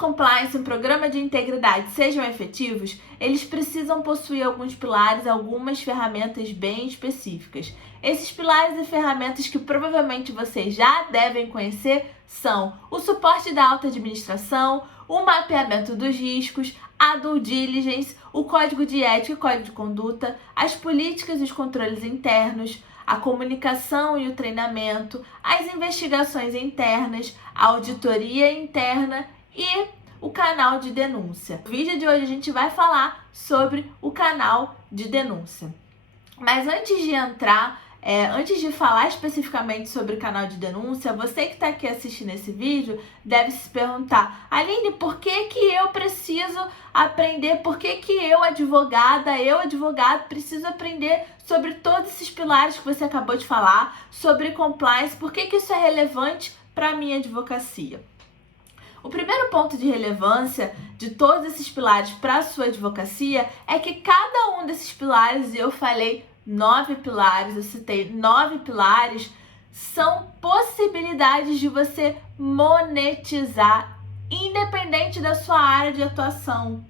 compliance, um programa de integridade sejam efetivos, eles precisam possuir alguns pilares, algumas ferramentas bem específicas. Esses pilares e ferramentas que provavelmente vocês já devem conhecer são o suporte da alta administração, o mapeamento dos riscos, a due diligence, o código de ética e código de conduta, as políticas e os controles internos, a comunicação e o treinamento, as investigações internas, a auditoria interna e o canal de denúncia. No vídeo de hoje a gente vai falar sobre o canal de denúncia. Mas antes de falar especificamente sobre o canal de denúncia, você que está aqui assistindo esse vídeo deve se perguntar: Aline, por que eu preciso aprender? Por que eu, advogado, preciso aprender sobre todos esses pilares que você acabou de falar, sobre compliance? Por que isso é relevante para a minha advocacia? O primeiro ponto de relevância de todos esses pilares para a sua advocacia é que cada um desses pilares, e eu falei 9 pilares, eu citei 9 pilares, são possibilidades de você monetizar, independente da sua área de atuação.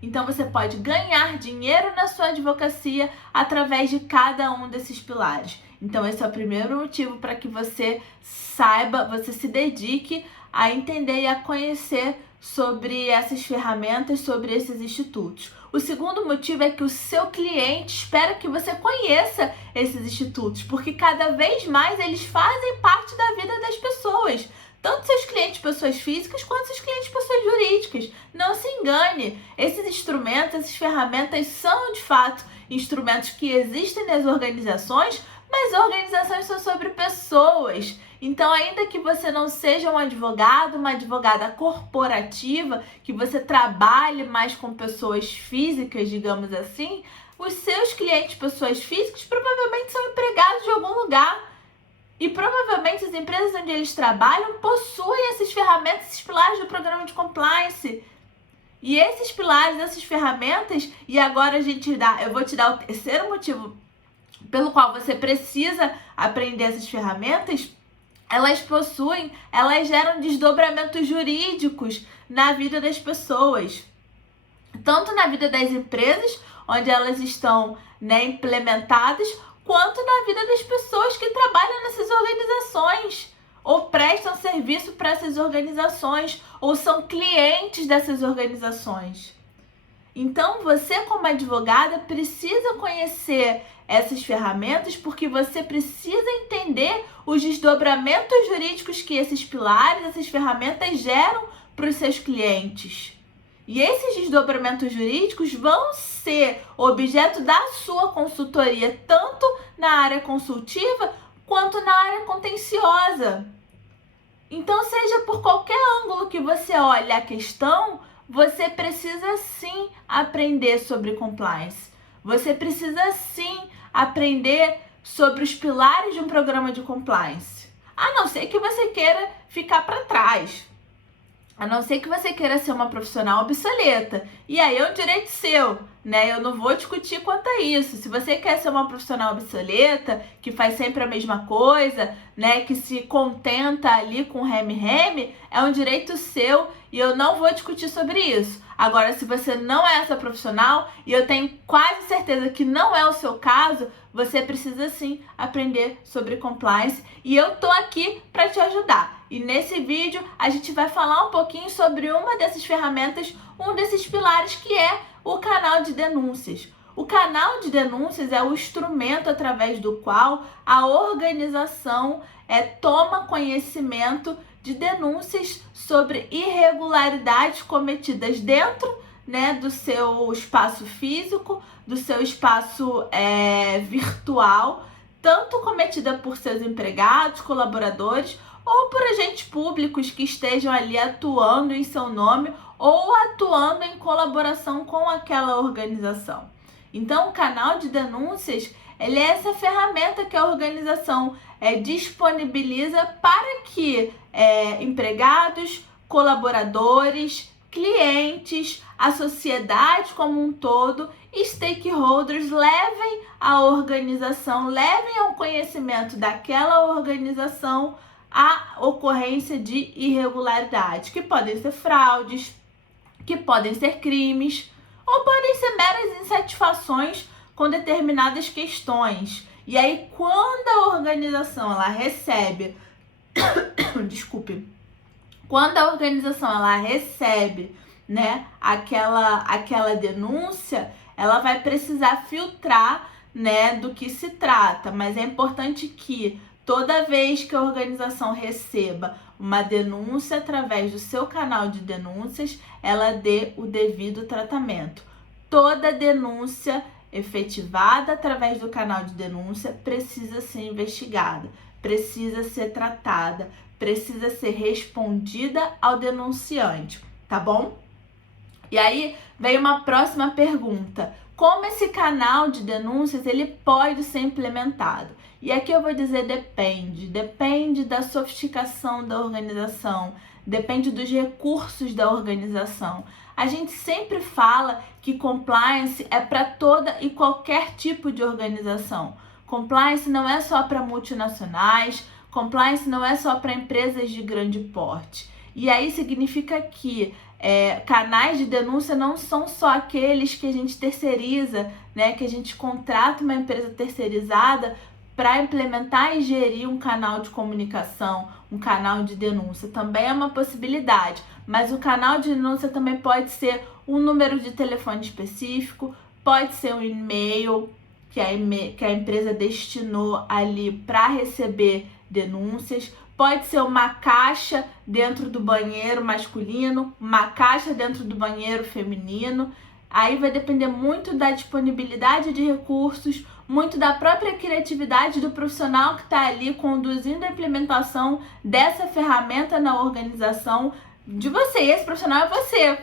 Então você pode ganhar dinheiro na sua advocacia através de cada um desses pilares. Então esse é o primeiro motivo para que você saiba, você se dedique a entender e a conhecer sobre essas ferramentas, sobre esses institutos. O segundo motivo é que o seu cliente espera que você conheça esses institutos, porque cada vez mais eles fazem parte da vida das pessoas. Tanto seus clientes pessoas físicas quanto seus clientes pessoas jurídicas. Não se engane, esses instrumentos, essas ferramentas são de fato instrumentos que existem nas organizações, mas organizações são sobre pessoas. Então, ainda que você não seja um advogado, uma advogada corporativa, que você trabalhe mais com pessoas físicas, digamos assim, os seus clientes pessoas físicas provavelmente são empregados de algum lugar. E provavelmente as empresas onde eles trabalham possuem essas ferramentas, esses pilares do programa de compliance. E esses pilares, essas ferramentas, e agora eu vou te dar o terceiro motivo pelo qual você precisa aprender essas ferramentas. Elas geram desdobramentos jurídicos na vida das pessoas. Tanto na vida das empresas, onde elas estão implementadas, quanto na vida das pessoas que trabalham nessas organizações, ou prestam serviço para essas organizações, ou são clientes dessas organizações. Então, você como advogada precisa conhecer essas ferramentas porque você precisa entender os desdobramentos jurídicos que esses pilares, essas ferramentas geram para os seus clientes. E esses desdobramentos jurídicos vão ser objeto da sua consultoria, tanto na área consultiva quanto na área contenciosa. Então, seja por qualquer ângulo que você olhe a questão, você precisa sim aprender sobre compliance. Você precisa sim aprender sobre os pilares de um programa de compliance. A não ser que você queira ficar para trás. A não ser que você queira ser uma profissional obsoleta. E aí é um direito seu, né? Eu não vou discutir quanto a isso. Se você quer ser uma profissional obsoleta, que faz sempre a mesma coisa, né? Que se contenta ali com reme-reme, é um direito seu e eu não vou discutir sobre isso. Agora, se você não é essa profissional, e eu tenho quase certeza que não é o seu caso, você precisa sim aprender sobre compliance e eu tô aqui para te ajudar. E nesse vídeo a gente vai falar um pouquinho sobre uma dessas ferramentas, um desses pilares, que é o canal de denúncias. O canal de denúncias é o instrumento através do qual a organização toma conhecimento de denúncias sobre irregularidades cometidas dentro, do seu espaço físico, do seu espaço virtual, tanto cometida por seus empregados, colaboradores, ou por agentes públicos que estejam ali atuando em seu nome ou atuando em colaboração com aquela organização. Então, o canal de denúncias, ele é essa ferramenta que a organização disponibiliza para que empregados, colaboradores, clientes, a sociedade como um todo, stakeholders levem a organização, levem ao conhecimento daquela organização a ocorrência de irregularidades, que podem ser fraudes, que podem ser crimes, ou podem ser meras insatisfações com determinadas questões. E aí, quando a organização ela recebe, desculpe, quando a organização ela recebe, né, aquela denúncia, ela vai precisar filtrar, né, do que se trata. Mas é importante que toda vez que a organização receba uma denúncia através do seu canal de denúncias, ela dê o devido tratamento. Toda denúncia efetivada através do canal de denúncia precisa ser investigada, precisa ser tratada, precisa ser respondida ao denunciante, tá bom? E aí vem uma próxima pergunta: como esse canal de denúncias ele pode ser implementado? E aqui eu vou dizer depende da sofisticação da organização, depende dos recursos da organização. A gente sempre fala que compliance é para toda e qualquer tipo de organização. Compliance não é só para multinacionais, compliance não é só para empresas de grande porte. E aí significa que canais de denúncia não são só aqueles que a gente terceiriza, né, que a gente contrata uma empresa terceirizada para implementar e gerir um canal de comunicação, um canal de denúncia. Também é uma possibilidade, mas o canal de denúncia também pode ser um número de telefone específico, pode ser um e-mail que a empresa destinou ali para receber denúncias, pode ser uma caixa dentro do banheiro masculino, uma caixa dentro do banheiro feminino. Aí vai depender muito da disponibilidade de recursos, muito da própria criatividade do profissional que está ali conduzindo a implementação dessa ferramenta na organização de você. Esse profissional é você,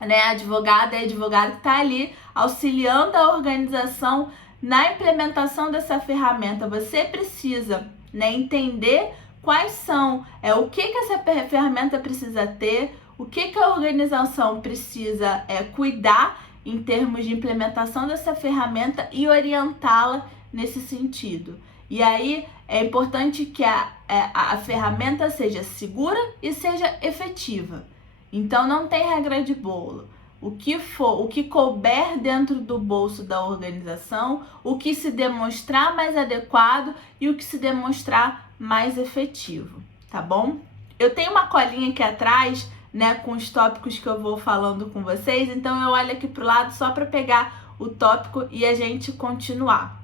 né? A advogada e advogado que está ali auxiliando a organização na implementação dessa ferramenta. Você precisa, né, entender quais são, o que essa ferramenta precisa ter, o que a organização precisa cuidar em termos de implementação dessa ferramenta e orientá-la nesse sentido. E aí é importante que a ferramenta seja segura e seja efetiva. Então não tem regra de bolo. O que couber dentro do bolso da organização, o que se demonstrar mais adequado e o que se demonstrar mais efetivo, tá bom? Eu tenho uma colinha aqui atrás, né, com os tópicos que eu vou falando com vocês, então eu olho aqui pro lado só para pegar o tópico e a gente continuar.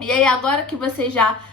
E aí agora que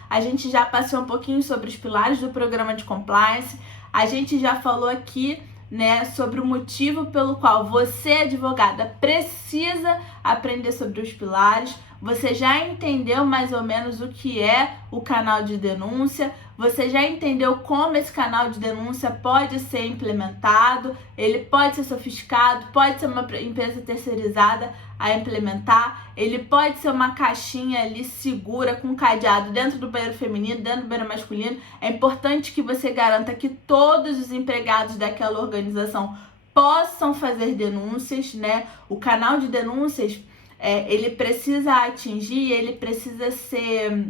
a gente já passou um pouquinho sobre os pilares do programa de compliance, a gente já falou aqui, né, sobre o motivo pelo qual você, advogada, precisa aprender sobre os pilares. Você já entendeu mais ou menos o que é o canal de denúncia, você já entendeu como esse canal de denúncia pode ser implementado, ele pode ser sofisticado, pode ser uma empresa terceirizada a implementar, ele pode ser uma caixinha ali segura com cadeado dentro do banheiro feminino, dentro do banheiro masculino. É importante que você garanta que todos os empregados daquela organização possam fazer denúncias, né? O canal de denúncias, ele precisa atingir, ele precisa ser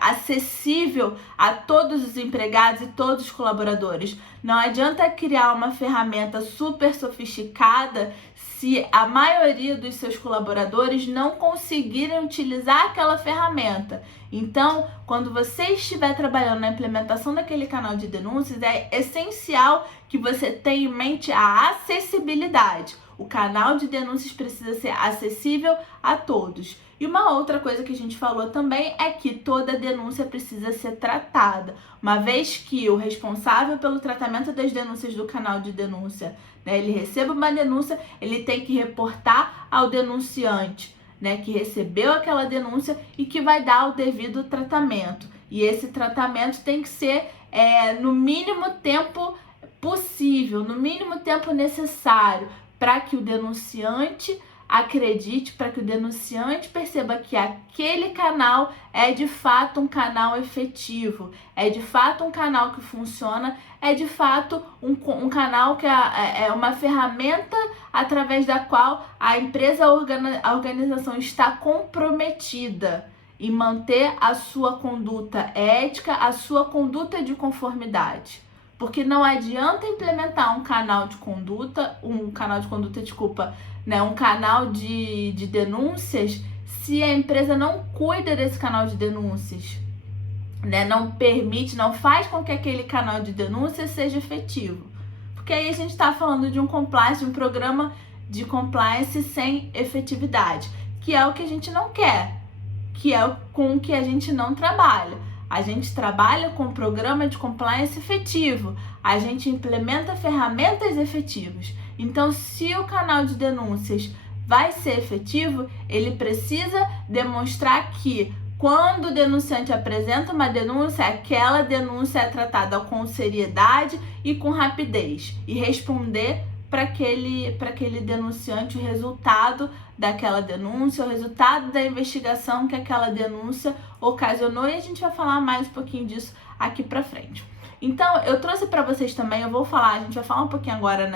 acessível a todos os empregados e todos os colaboradores. Não adianta criar uma ferramenta super sofisticada se a maioria dos seus colaboradores não conseguirem utilizar aquela ferramenta. Então, quando você estiver trabalhando na implementação daquele canal de denúncias, é essencial que você tenha em mente a acessibilidade. O canal de denúncias precisa ser acessível a todos. E uma outra coisa que a gente falou também é que toda denúncia precisa ser tratada. Uma vez que o responsável pelo tratamento das denúncias do canal de denúncia, né, ele receba uma denúncia, ele tem que reportar ao denunciante, né, que recebeu aquela denúncia e que vai dar o devido tratamento. E esse tratamento tem que ser no mínimo tempo possível, no mínimo tempo necessário, para que o denunciante acredite, para que o denunciante perceba que aquele canal é de fato um canal efetivo, é de fato um canal que funciona, é de fato um canal que é uma ferramenta através da qual a empresa, a organização está comprometida. em manter a sua conduta ética, a sua conduta de conformidade. Porque não adianta implementar um canal de conduta, um canal de denúncias, se a empresa não cuida desse canal de denúncias, né? Não permite, não faz com que aquele canal de denúncias seja efetivo. Porque aí a gente está falando de um compliance, de um programa de compliance sem efetividade, que é o que a gente não quer, que é com o que a gente não trabalha. A gente trabalha com um programa de compliance efetivo, a gente implementa ferramentas efetivas. Então, se o canal de denúncias vai ser efetivo, ele precisa demonstrar que quando o denunciante apresenta uma denúncia, aquela denúncia é tratada com seriedade e com rapidez, e responder para aquele denunciante o resultado daquela denúncia, o resultado da investigação que aquela denúncia ocasionou, e a gente vai falar mais um pouquinho disso aqui para frente. Então, eu trouxe para vocês também, a gente vai falar um pouquinho agora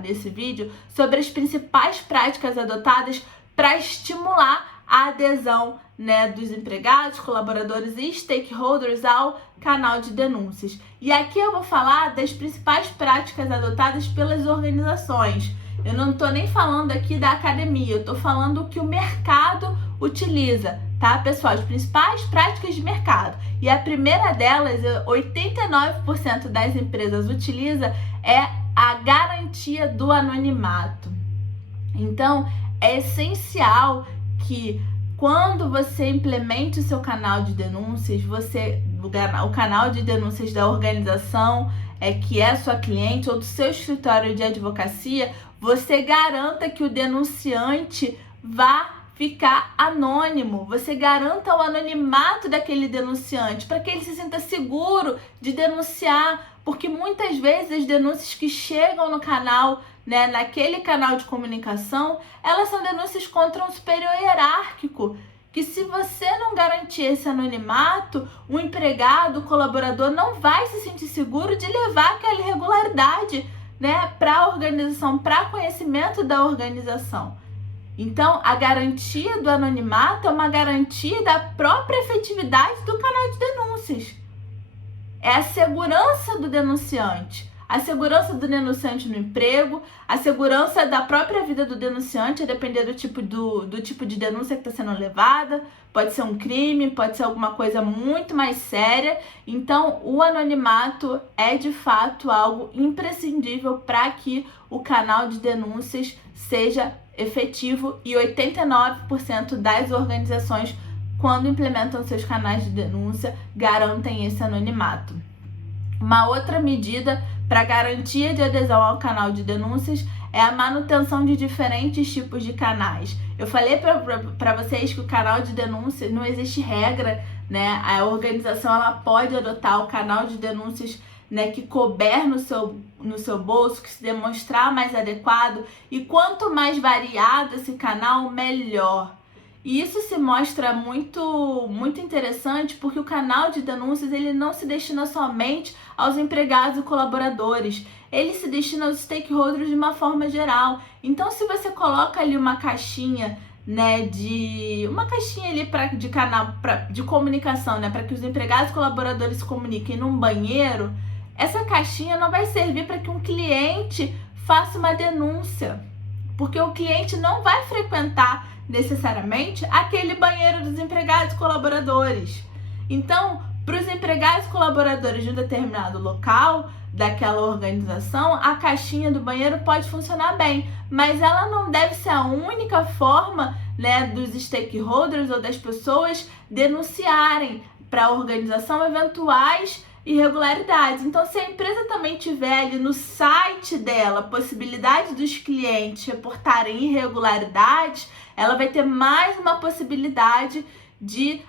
nesse vídeo sobre as principais práticas adotadas para estimular a adesão, né, dos empregados, colaboradores e stakeholders ao canal de denúncias. E aqui eu vou falar das principais práticas adotadas pelas organizações. Eu não estou nem falando aqui da academia, eu estou falando o que o mercado utiliza, tá, pessoal? As principais práticas de mercado. E a primeira delas, 89% das empresas utiliza, é a garantia do anonimato. Então, é essencial que quando você implemente o seu canal de denúncias, o canal de denúncias da organização que é sua cliente ou do seu escritório de advocacia, você garanta que o denunciante vá ficar anônimo, você garanta o anonimato daquele denunciante, para que ele se sinta seguro de denunciar, porque muitas vezes as denúncias que chegam no canal, né, naquele canal de comunicação, elas são denúncias contra um superior hierárquico, que se você não garantir esse anonimato, o empregado, o colaborador não vai se sentir seguro de levar aquela irregularidade, né, para a organização, para conhecimento da organização. Então, a garantia do anonimato é uma garantia da própria efetividade do canal de denúncias. É a segurança do denunciante. A segurança do denunciante no emprego, a segurança da própria vida do denunciante, a depender do tipo de denúncia que está sendo levada. Pode ser um crime, pode ser alguma coisa muito mais séria. Então, o anonimato é de fato algo imprescindível para que o canal de denúncias seja efetivo, e 89% das organizações, quando implementam seus canais de denúncia, garantem esse anonimato. Uma outra medida para garantia de adesão ao canal de denúncias é a manutenção de diferentes tipos de canais. Eu falei para vocês que o canal de denúncia não existe regra, né? A organização ela pode adotar o canal de denúncias, né, que couber no seu bolso, que se demonstrar mais adequado, e quanto mais variado esse canal, melhor. E isso se mostra muito interessante, porque o canal de denúncias ele não se destina somente aos empregados e colaboradores, ele se destina aos stakeholders de uma forma geral. Então, se você coloca ali uma caixinha, né, uma caixinha ali de comunicação, né, para que os empregados e colaboradores se comuniquem num banheiro, essa caixinha não vai servir para que um cliente faça uma denúncia, porque o cliente não vai frequentar necessariamente aquele banheiro dos empregados e colaboradores. Então, para os empregados e colaboradores de um determinado local, daquela organização, a caixinha do banheiro pode funcionar bem, mas ela não deve ser a única forma, né, dos stakeholders ou das pessoas denunciarem para a organização eventuais irregularidades. Então, se a empresa também tiver ali no site dela a possibilidade dos clientes reportarem irregularidades, ela vai ter mais uma possibilidade de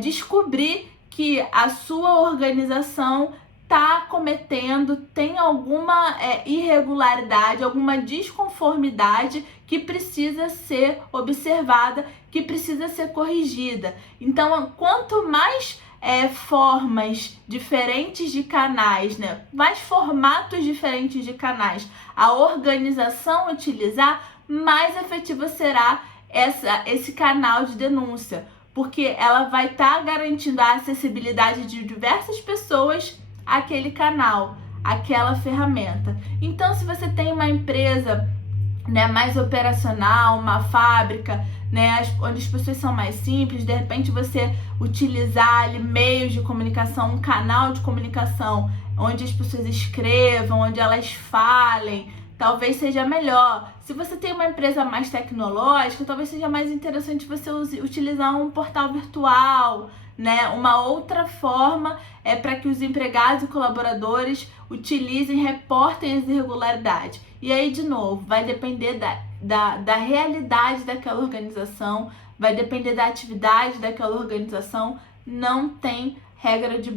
descobrir que a sua organização está cometendo, tem alguma irregularidade, alguma desconformidade que precisa ser observada, que precisa ser corrigida. Então, quanto mais formas diferentes de canais, né, mais formatos diferentes de canais a organização utilizar, mais efetivo será esse canal de denúncia. porque ela vai estar garantindo a acessibilidade de diversas pessoas àquele canal, àquela ferramenta. Então, se você tem uma empresa, né, mais operacional, uma fábrica, né, onde as pessoas são mais simples, de repente você utilizar ali meios de comunicação, um canal de comunicação, onde as pessoas escrevam, onde elas falem, talvez seja melhor. Se você tem uma empresa mais tecnológica, talvez seja mais interessante você utilizar um portal virtual, né? Uma outra forma é para que os empregados e colaboradores utilizem, reportem as irregularidades. E aí, de novo, vai depender da realidade daquela organização, vai depender da atividade daquela organização. Não tem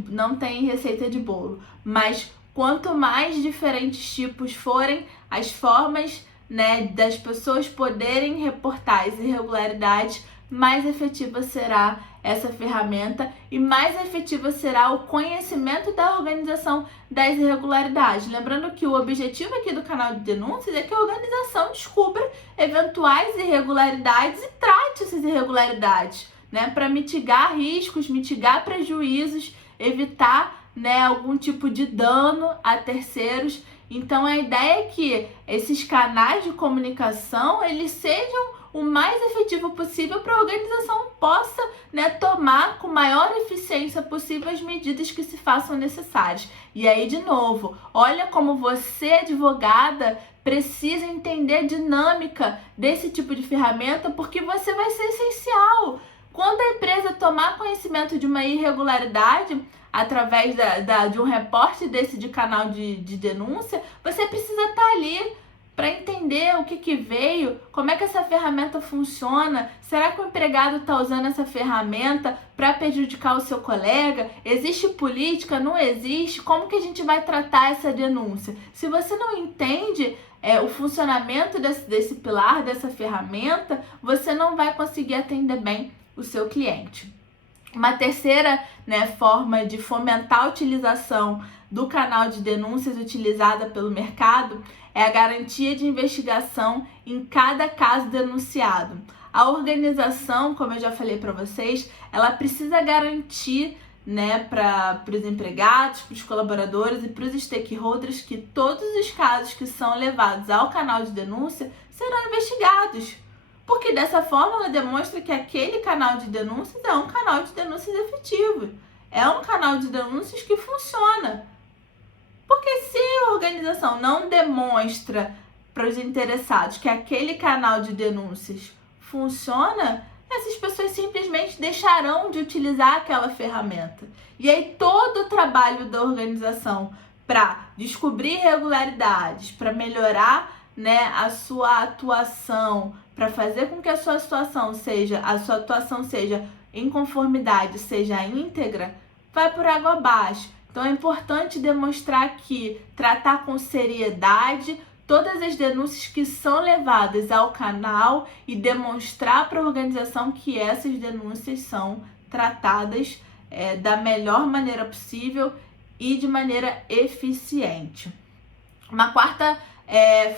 não tem receita de bolo, mas quanto mais diferentes tipos forem as formas, né, das pessoas poderem reportar as irregularidades, mais efetiva será essa ferramenta e mais efetiva será o conhecimento da organização das irregularidades. Lembrando que o objetivo aqui do canal de denúncias é que a organização descubra eventuais irregularidades e trate essas irregularidades, né, para mitigar riscos, mitigar prejuízos, evitar, né, algum tipo de dano a terceiros. Então a ideia é que esses canais de comunicação eles sejam o mais efetivo possível para a organização possa, né, tomar com maior eficiência possível as medidas que se façam necessárias. E aí, de novo, olha como você, advogada, precisa entender a dinâmica desse tipo de ferramenta, porque você vai ser essencial. Quando a empresa tomar conhecimento de uma irregularidade através de um reporte desse de canal de denúncia, você precisa estar ali para entender o que veio, como é que essa ferramenta funciona, será que o empregado está usando essa ferramenta para prejudicar o seu colega? Existe política? Não existe? Como que a gente vai tratar essa denúncia? Se você não entende o funcionamento desse pilar, dessa ferramenta, você não vai conseguir atender bem o seu cliente. Uma terceira, né, forma de fomentar a utilização do canal de denúncias utilizada pelo mercado é a garantia de investigação em cada caso denunciado. A organização, como eu já falei para vocês, ela precisa garantir, né, para os empregados, para os colaboradores e para os stakeholders que todos os casos que são levados ao canal de denúncia serão investigados. Porque dessa forma ela demonstra que aquele canal de denúncias é um canal de denúncias efetivo. É um canal de denúncias que funciona. Porque se a organização não demonstra para os interessados que aquele canal de denúncias funciona, essas pessoas simplesmente deixarão de utilizar aquela ferramenta. E aí todo o trabalho da organização para descobrir irregularidades, para melhorar, né, a sua atuação, para fazer com que a sua atuação seja em conformidade, seja íntegra, vai por água abaixo. Então é importante demonstrar que tratar com seriedade todas as denúncias que são levadas ao canal e demonstrar para a organização que essas denúncias são tratadas da melhor maneira possível e de maneira eficiente. Uma quarta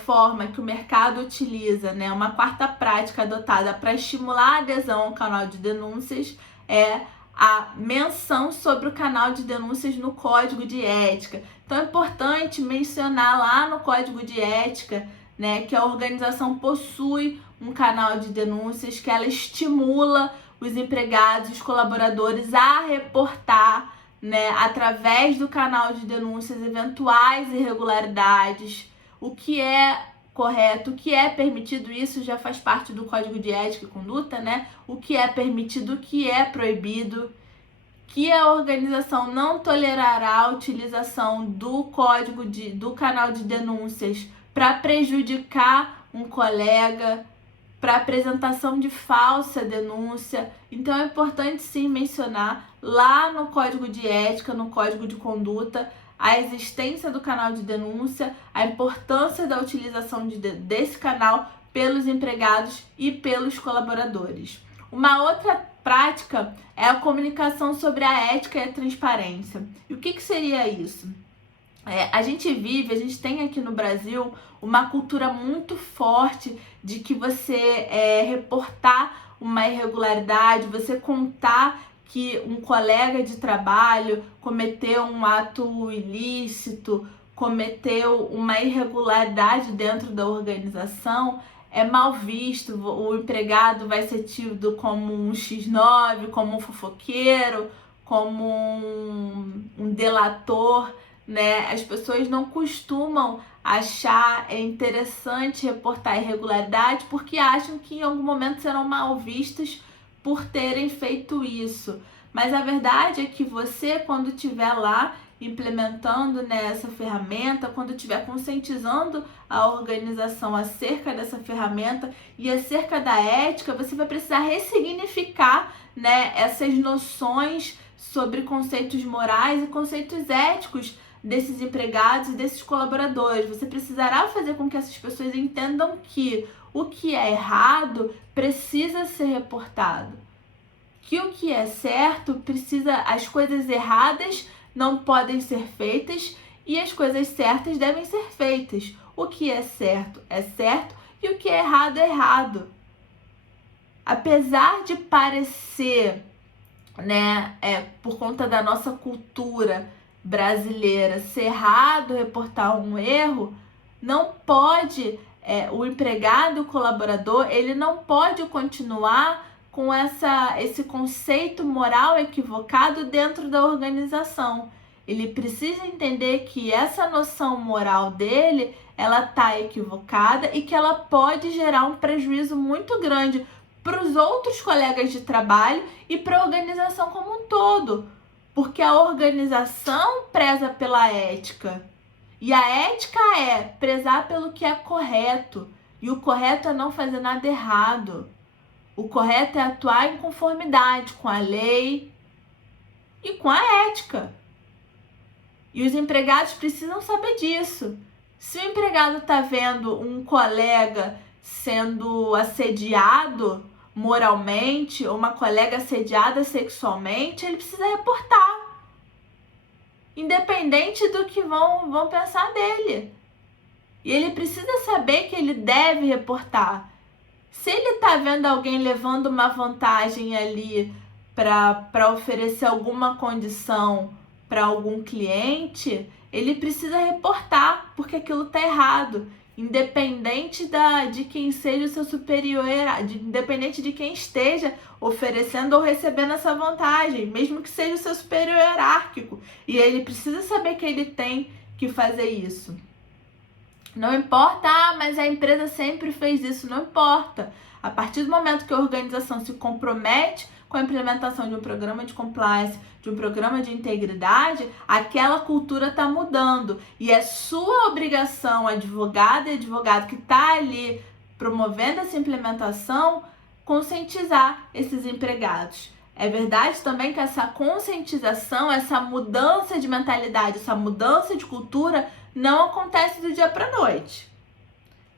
forma que o mercado utiliza, né, uma quarta prática adotada para estimular a adesão ao canal de denúncias é a menção sobre o canal de denúncias no código de ética. Então é importante mencionar lá no código de ética, né, que a organização possui um canal de denúncias, que ela estimula os empregados, os colaboradores a reportar, né, através do canal de denúncias eventuais irregularidades, o que é correto, o que é permitido, isso já faz parte do Código de Ética e Conduta, né? O que é permitido, o que é proibido, que a organização não tolerará a utilização do do canal de denúncias para prejudicar um colega, para apresentação de falsa denúncia. Então é importante sim mencionar lá no Código de Ética, no Código de Conduta, a existência do canal de denúncia, a importância da utilização desse canal pelos empregados e pelos colaboradores. Uma outra prática é a comunicação sobre a ética e a transparência. E o que seria isso? A gente tem aqui no Brasil uma cultura muito forte de que você reportar uma irregularidade, você contar que um colega de trabalho cometeu um ato ilícito, cometeu uma irregularidade dentro da organização, é mal visto, o empregado vai ser tido como um X9, como um fofoqueiro, como um delator, né? As pessoas não costumam achar interessante reportar irregularidade porque acham que em algum momento serão mal vistas por terem feito isso. Mas a verdade é que você, quando estiver lá implementando, né, essa ferramenta, quando estiver conscientizando a organização acerca dessa ferramenta e acerca da ética, você vai precisar ressignificar, né, essas noções sobre conceitos morais e conceitos éticos desses empregados e desses colaboradores. Você precisará fazer com que essas pessoas entendam que o que é errado precisa ser reportado, que o que é certo as coisas erradas não podem ser feitas e as coisas certas devem ser feitas. O que é certo e o que é errado. Apesar de parecer, né, por conta da nossa cultura brasileira, ser errado reportar um erro, não pode, o empregado, o colaborador, ele não pode continuar com esse conceito moral equivocado dentro da organização. Ele precisa entender que essa noção moral dele, ela está equivocada e que ela pode gerar um prejuízo muito grande para os outros colegas de trabalho e para a organização como um todo. Porque a organização preza pela ética. E a ética é prezar pelo que é correto. E o correto é não fazer nada errado. O correto é atuar em conformidade com a lei e com a ética. E os empregados precisam saber disso. Se o empregado está vendo um colega sendo assediado moralmente, ou uma colega assediada sexualmente, ele precisa reportar. Independente do que vão pensar dele. E ele precisa saber que ele deve reportar. Se ele está vendo alguém levando uma vantagem ali para oferecer alguma condição para algum cliente, ele precisa reportar, porque aquilo está errado. Independente de quem seja o seu superior, independente de quem esteja oferecendo ou recebendo essa vantagem, mesmo que seja o seu superior hierárquico. E ele precisa saber que ele tem que fazer isso. Não importa, mas a empresa sempre fez isso, não importa. A partir do momento que a organização se compromete com a implementação de um programa de compliance, de um programa de integridade, aquela cultura está mudando. E é sua obrigação, advogada e advogado que está ali promovendo essa implementação, conscientizar esses empregados. É verdade também que essa conscientização, essa mudança de mentalidade, essa mudança de cultura não acontece do dia para a noite.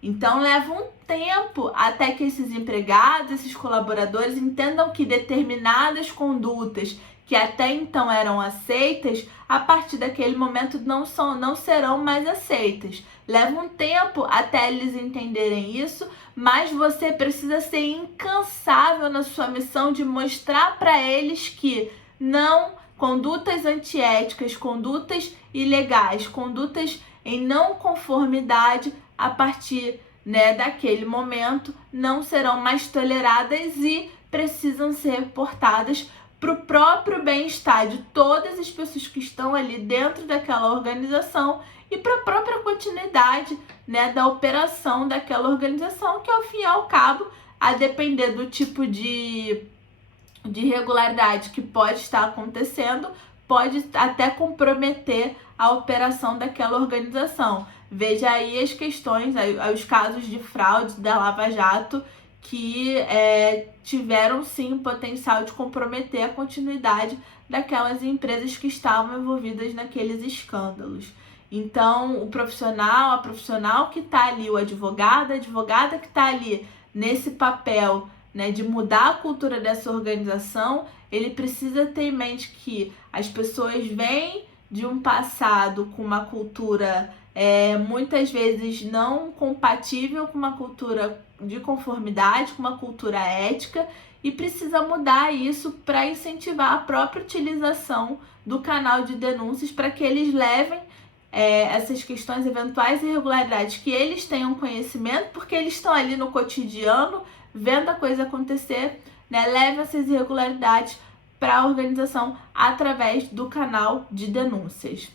Então leva um tempo até que esses empregados, esses colaboradores entendam que determinadas condutas que até então eram aceitas, a partir daquele momento não serão mais aceitas. Leva um tempo até eles entenderem isso, mas você precisa ser incansável na sua missão de mostrar para eles que condutas antiéticas, condutas ilegais, condutas em não conformidade, a partir, né, daquele momento, não serão mais toleradas e precisam ser reportadas para o próprio bem-estar de todas as pessoas que estão ali dentro daquela organização e para a própria continuidade, né, da operação daquela organização, que ao fim e ao cabo, a depender do tipo de irregularidade que pode estar acontecendo, pode até comprometer a operação daquela organização. Veja aí as questões, os casos de fraude da Lava Jato que tiveram sim o potencial de comprometer a continuidade daquelas empresas que estavam envolvidas naqueles escândalos. Então, a profissional que está ali, o advogado, a advogada que está ali nesse papel, né, de mudar a cultura dessa organização, ele precisa ter em mente que as pessoas vêm de um passado com uma cultura muitas vezes não compatível com uma cultura de conformidade, com uma cultura ética, e precisa mudar isso para incentivar a própria utilização do canal de denúncias para que eles levem essas questões, eventuais irregularidades, que eles tenham conhecimento, porque eles estão ali no cotidiano, vendo a coisa acontecer, né? Leve essas irregularidades para a organização através do canal de denúncias.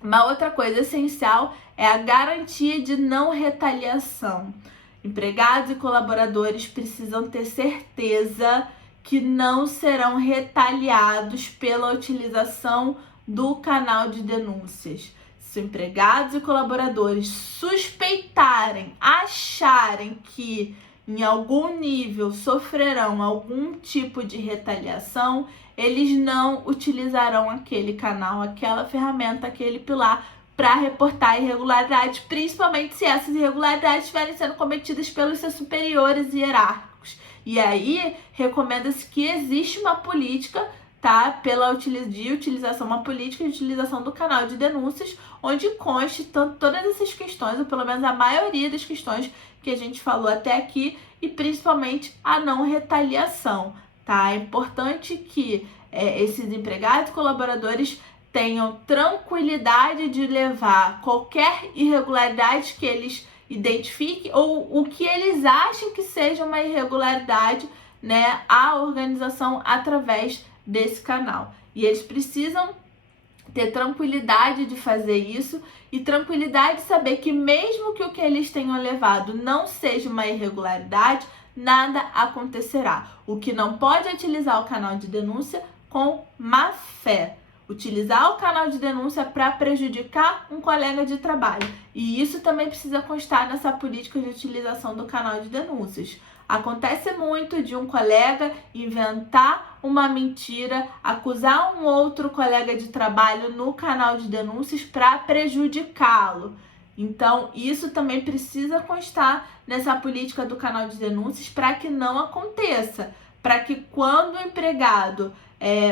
Uma outra coisa essencial é a garantia de não retaliação. Empregados e colaboradores precisam ter certeza que não serão retaliados pela utilização do canal de denúncias. Se empregados e colaboradores suspeitarem, acharem que em algum nível sofrerão algum tipo de retaliação, eles não utilizarão aquele canal, aquela ferramenta, aquele pilar para reportar irregularidades, principalmente se essas irregularidades estiverem sendo cometidas pelos seus superiores hierárquicos. E aí, recomenda-se que existe uma política, tá? Uma política de utilização do canal de denúncias, onde conste todas essas questões, ou pelo menos a maioria das questões que a gente falou até aqui, e principalmente a não retaliação, tá? É importante que esses empregados e colaboradores tenham tranquilidade de levar qualquer irregularidade que eles identifiquem ou o que eles achem que seja uma irregularidade, né, à organização através desse canal. E eles precisam ter tranquilidade de fazer isso e tranquilidade de saber que mesmo que o que eles tenham levado não seja uma irregularidade, nada acontecerá. O que não pode é utilizar o canal de denúncia com má fé. Utilizar o canal de denúncia para prejudicar um colega de trabalho. E isso também precisa constar nessa política de utilização do canal de denúncias. Acontece muito de um colega inventar uma mentira, acusar um outro colega de trabalho no canal de denúncias para prejudicá-lo. Então, isso também precisa constar nessa política do canal de denúncias para que não aconteça. Para que quando o empregado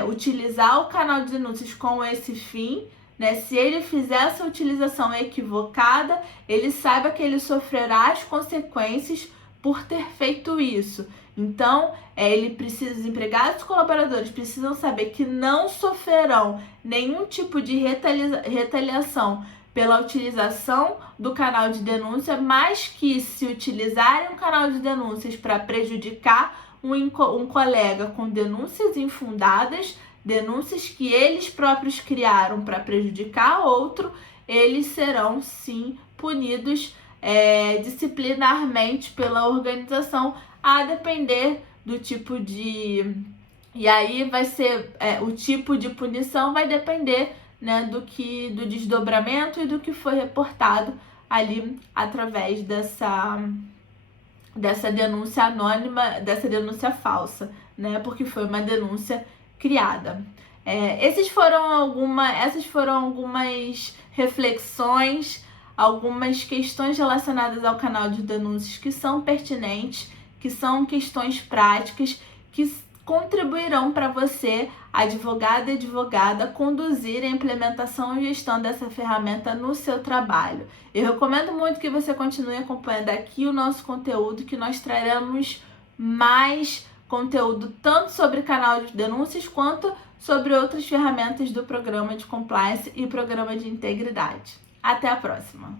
utilizar o canal de denúncias com esse fim, né, se ele fizer essa utilização equivocada, ele saiba que ele sofrerá as consequências por ter feito isso. Então, os empregados e colaboradores precisam saber que não sofrerão nenhum tipo de retaliação pela utilização do canal de denúncia, mas que se utilizarem o canal de denúncias para prejudicar um colega com denúncias infundadas, denúncias que eles próprios criaram para prejudicar outro, eles serão sim punidos disciplinarmente pela organização, a depender do tipo de... E aí vai ser o tipo de punição vai depender, né, do desdobramento e do que foi reportado ali através dessa denúncia anônima, dessa denúncia falsa, né? Porque foi uma denúncia criada. Essas foram algumas reflexões, algumas questões relacionadas ao canal de denúncias que são pertinentes, que são questões práticas, que contribuirão para você, advogado e advogada, conduzir a implementação e gestão dessa ferramenta no seu trabalho. Eu recomendo muito que você continue acompanhando aqui o nosso conteúdo, que nós traremos mais conteúdo tanto sobre canal de denúncias quanto sobre outras ferramentas do programa de compliance e programa de integridade. Até a próxima!